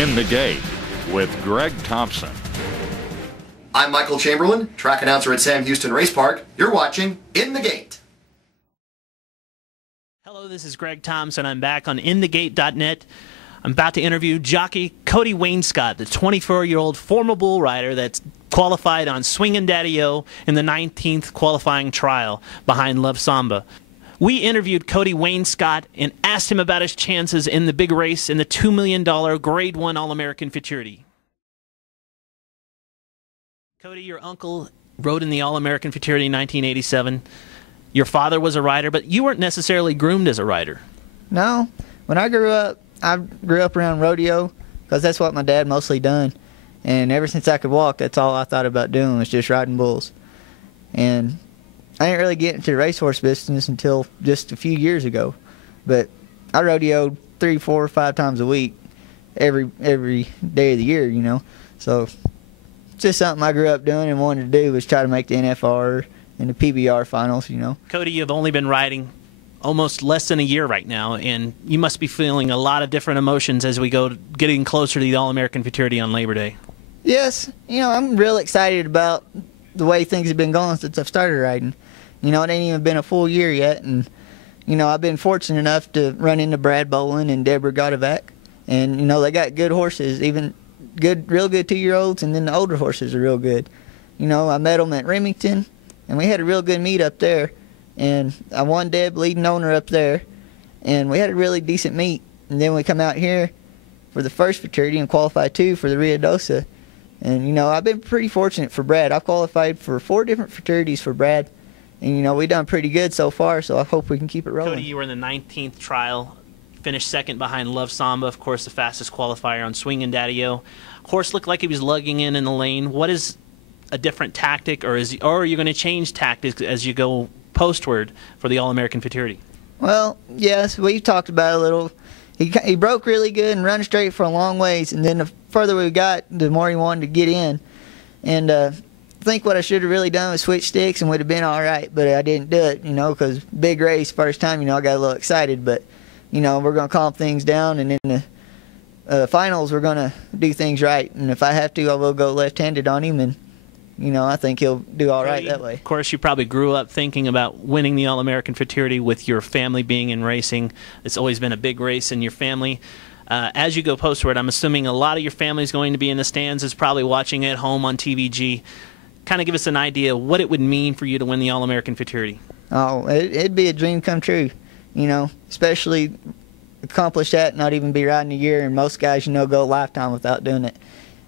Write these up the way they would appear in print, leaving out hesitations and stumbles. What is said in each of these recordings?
In the Gate with Greg Thompson. I'm Michael Chamberlain, track announcer at Sam Houston Race Park. You're watching In the Gate. Hello, this is Greg Thompson. I'm back on InTheGate.net. I'm about to interview jockey Cody Wainscott, the 24-year-old former bull rider that's qualified on Swingin' Daddy-O in the 19th qualifying trial behind Love Samba. We interviewed Cody Wainscott and asked him about his chances in the big race in the $2 million Grade 1 All American Futurity. Cody, your uncle rode in the All American Futurity in 1987. Your father was a rider, but you weren't necessarily groomed as a rider. No. When I grew up around rodeo because that's what my dad mostly done. And ever since I could walk, that's all I thought about doing was just riding bulls. And I didn't really get into the racehorse business until just a few years ago. But I rodeoed 3, 4, 5 times a week, every day of the year, you know. So it's just something I grew up doing and wanted to do was try to make the NFR and the PBR finals, you know. Cody, you've only been riding almost less than a year right now, and you must be feeling a lot of different emotions as we go getting closer to the All-American Futurity on Labor Day. Yes, you know, I'm real excited about the way things have been going since I've started riding. You know, it ain't even been a full year yet, and, you know, I've been fortunate enough to run into Brad Bolen and Deborah Godovac, and, you know, they got good horses, even real good 2-year-olds, and then the older horses are real good. You know, I met them at Remington, and we had a real good meet up there. And I won Deb, leading owner, up there. And we had a really decent meet. And then we come out here for the first Futurity and qualified 2 for the Rio Dosa. And, you know, I've been pretty fortunate for Brad. I've qualified for 4 different Futurities for Brad. And, you know, we've done pretty good so far, so I hope we can keep it rolling. Cody, you were in the 19th trial, finished second behind Love Samba, of course, the fastest qualifier on Swingin' Daddy-O. Horse looked like he was lugging in the lane. What is a different tactic, or are you going to change tactics as you go postward for the All-American Futurity? Well, yes, we've talked about it a little. He broke really good and run straight for a long ways, and then the further we got, the more he wanted to get in. And I think what I should have really done was switch sticks and would have been all right, but I didn't do it, you know, because big race, first time, you know, I got a little excited. But, you know, we're going to calm things down, and in the finals, we're going to do things right. And if I have to, I will go left-handed on him, and you know, I think he'll do all right that way. Of course, you probably grew up thinking about winning the All-American Futurity with your family being in racing. It's always been a big race in your family. As you go postward, I'm assuming a lot of your family is going to be in the stands, is probably watching at home on TVG. Kind of give us an idea of what it would mean for you to win the All-American Futurity. Oh, it'd be a dream come true, you know, especially accomplish that and not even be riding a year, and most guys, you know, go a lifetime without doing it.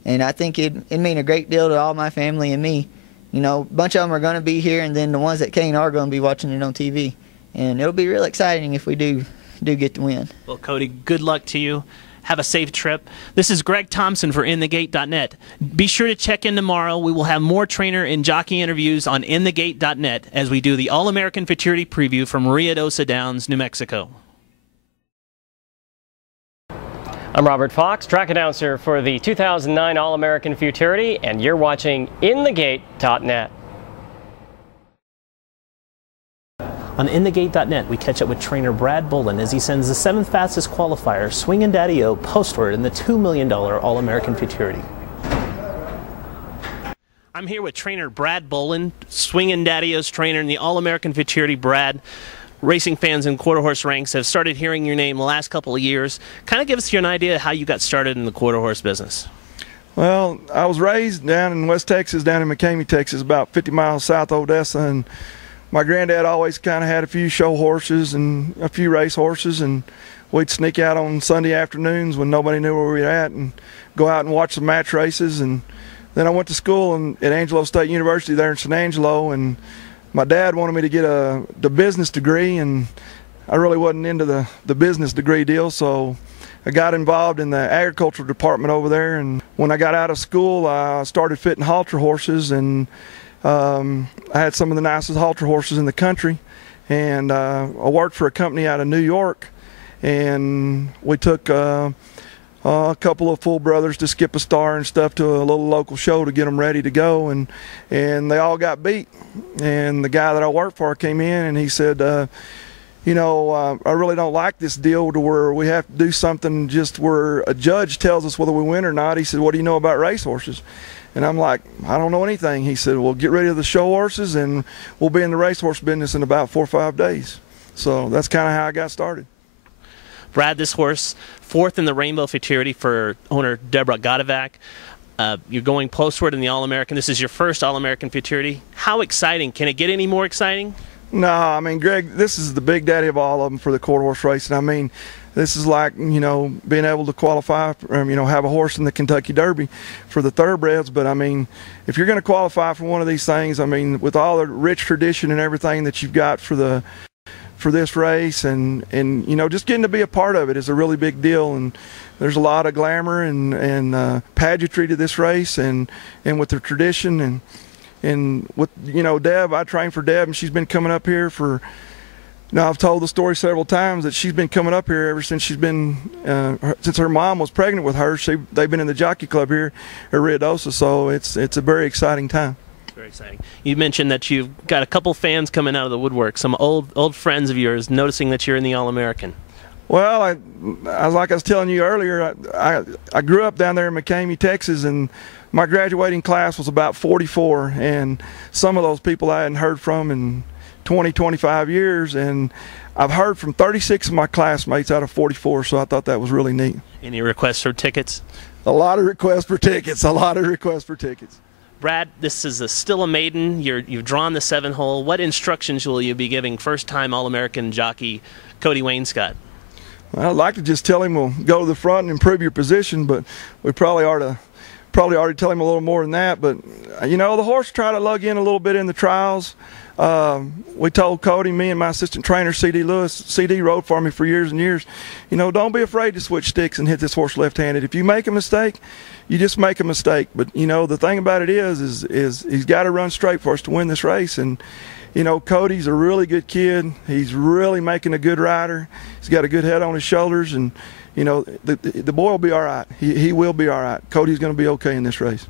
And I think it'd mean a great deal to all my family and me. You know, a bunch of them are going to be here, and then the ones that can't are going to be watching it on TV. And it'll be real exciting if we do get to win. Well, Cody, good luck to you. Have a safe trip. This is Greg Thompson for InTheGate.net. Be sure to check in tomorrow. We will have more trainer and jockey interviews on InTheGate.net as we do the All-American Futurity Preview from Rio Dosa Downs, New Mexico. I'm Robert Fox, track announcer for the 2009 All-American Futurity, and you're watching InTheGate.net. On InTheGate.net, we catch up with trainer Brad Bolen as he sends the 7th fastest qualifier, Swingin' Daddy-O, postward in the $2 million All-American Futurity. I'm here with trainer Brad Bolen, Swingin' Daddy-O's trainer in the All-American Futurity. Brad, racing fans in quarter horse ranks have started hearing your name the last couple of years. Kind of give us an idea of how you got started in the quarter horse business. Well, I was raised down in West Texas, down in McCamey, Texas, about 50 miles south of Odessa, and my granddad always kind of had a few show horses and a few race horses, and we'd sneak out on Sunday afternoons when nobody knew where we were at and go out and watch some match races. And then I went to school at Angelo State University there in San Angelo, and my dad wanted me to get the business degree, and I really wasn't into the business degree deal, so I got involved in the agricultural department over there. And when I got out of school, I started fitting halter horses, and I had some of the nicest halter horses in the country. And I worked for a company out of New York, and we took a couple of full brothers to Skip a Star and stuff to a little local show to get them ready to go, and they all got beat. And the guy that I worked for came in and he said, I really don't like this deal to where we have to do something just where a judge tells us whether we win or not. He said, what do you know about racehorses? And I'm like, I don't know anything. He said, well, get ready to the show horses, and we'll be in the racehorse business in about 4 or 5 days. So that's kind of how I got started. Brad, this horse, 4th in the Rainbow Futurity for owner Deborah Godovac. You're going postward in the All-American. This is your first All-American Futurity. How exciting? Can it get any more exciting? No, I mean, Greg, this is the big daddy of all of them for the quarter horse racing. I mean, this is like, being able to qualify, have a horse in the Kentucky Derby for the thoroughbreds. But, I mean, if you're going to qualify for one of these things, I mean, with all the rich tradition and everything that you've got for this race and just getting to be a part of it is a really big deal. And there's a lot of glamour and pageantry to this race and with the tradition and with, Deb, I trained for Deb, and she's been coming up here for, I've told the story several times that she's been coming up here ever since she's been, since her mom was pregnant with her. They've been in the jockey club here at Ruidoso, so it's a very exciting time. Very exciting. You mentioned that you've got a couple fans coming out of the woodwork, some old friends of yours noticing that you're in the All-American. Well, like I was telling you earlier, I grew up down there in McCamey, Texas, and my graduating class was about 44, and some of those people I hadn't heard from in 20, 25 years, and I've heard from 36 of my classmates out of 44, so I thought that was really neat. Any requests for tickets? A lot of requests for tickets, Brad, this is still a maiden. You've drawn the 7-hole. What instructions will you be giving first-time All-American jockey Cody Wainscott? Well, I'd like to just tell him we'll go to the front and improve your position, but we probably already tell him a little more than that. But, the horse tried to lug in a little bit in the trials. We told Cody, me and my assistant trainer, C.D. Lewis, C.D. rode for me for years and years, don't be afraid to switch sticks and hit this horse left-handed. If you make a mistake, you just make a mistake. But, the thing about it is he's got to run straight for us to win this race. And, Cody's a really good kid. He's really making a good rider. He's got a good head on his shoulders, and, the boy will be all right. He will be all right. Cody's going to be okay in this race.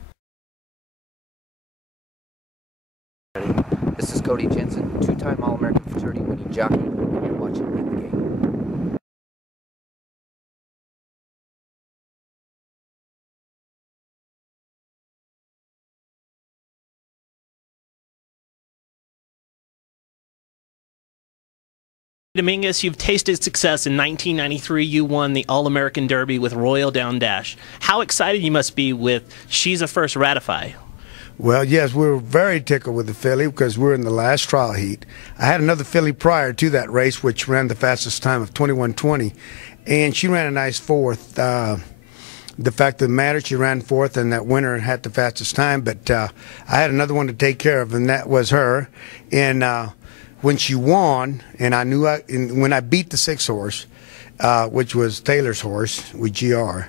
This is Cody Jensen, 2-time All-American Futurity winning jockey, and you're watching In the Gate. Dominguez, you've tasted success. In 1993, you won the All-American Derby with Royal Down Dash. How excited you must be with She's a First Ratify. Well, yes, we were very tickled with the filly because we're in the last trial heat. I had another filly prior to that race, which ran the fastest time of 21:20, and she ran a nice 4th. The fact of the matter, she ran 4th, and that winner had the fastest time. But I had another one to take care of, and that was her. And when she won, and I knew when I beat the 6 horse, which was Taylor's horse with GR,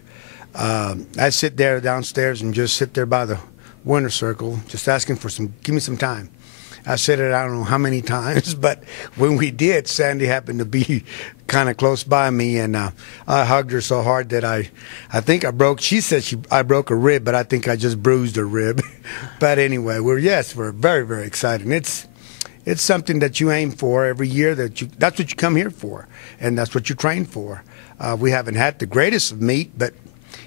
I'd sit there downstairs and just sit there by the winner circle, just asking for give me some time. I said it I don't know how many times, but when we did, Sandy happened to be kind of close by me, and I hugged her so hard that I think I broke. She said I broke a rib, but I think I just bruised her rib. But anyway, we're very, very excited. It's something that you aim for every year. That's what you come here for, and that's what you train for. We haven't had the greatest of meat, but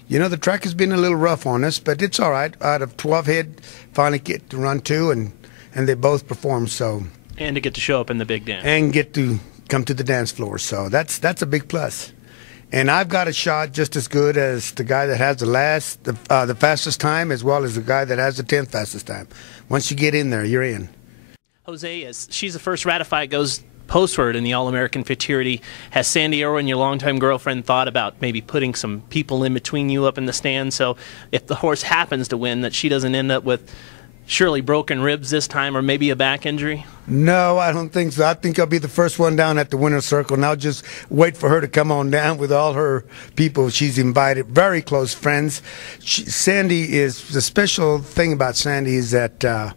the track has been a little rough on us, but it's all right. Out of 12 head, finally get to run 2, and they both perform. So, and to get to show up in the big dance, and get to come to the dance floor. So that's a big plus. And I've got a shot just as good as the guy that has the fastest time, as well as the guy that has the 10th fastest time. Once you get in there, you're in. Jose, as She's the First Ratify goes postward in the All-American Futurity, has Sandy Irwin, your longtime girlfriend, thought about maybe putting some people in between you up in the stand, so if the horse happens to win, that she doesn't end up with surely broken ribs this time, or maybe a back injury? No, I don't think so. I think I'll be the first one down at the winner's circle, and I'll just wait for her to come on down with all her people she's invited, very close friends. Sandy is, the special thing about Sandy is that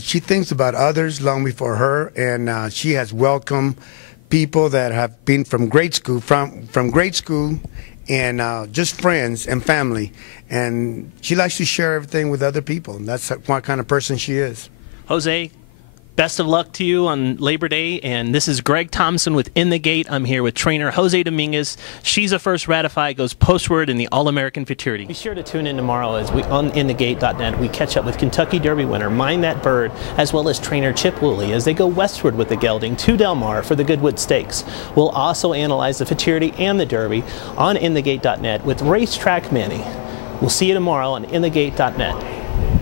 she thinks about others long before her, and she has welcomed people that have been from grade school, and just friends and family. And she likes to share everything with other people, and that's what kind of person she is. Jose, Best of luck to you on Labor Day. And this is Greg Thompson with In the Gate. I'm here with trainer Jose Dominguez. She's a first ratified, goes postward in the All American Futurity. Be sure to tune in tomorrow as we on inthegate.net we catch up with Kentucky Derby winner Mind That Bird, as well as trainer Chip Woolley as they go westward with the gelding to Del Mar for the Goodwood Stakes. We'll also analyze the Futurity and the Derby on inthegate.net with Racetrack Manny. We'll see you tomorrow on inthegate.net.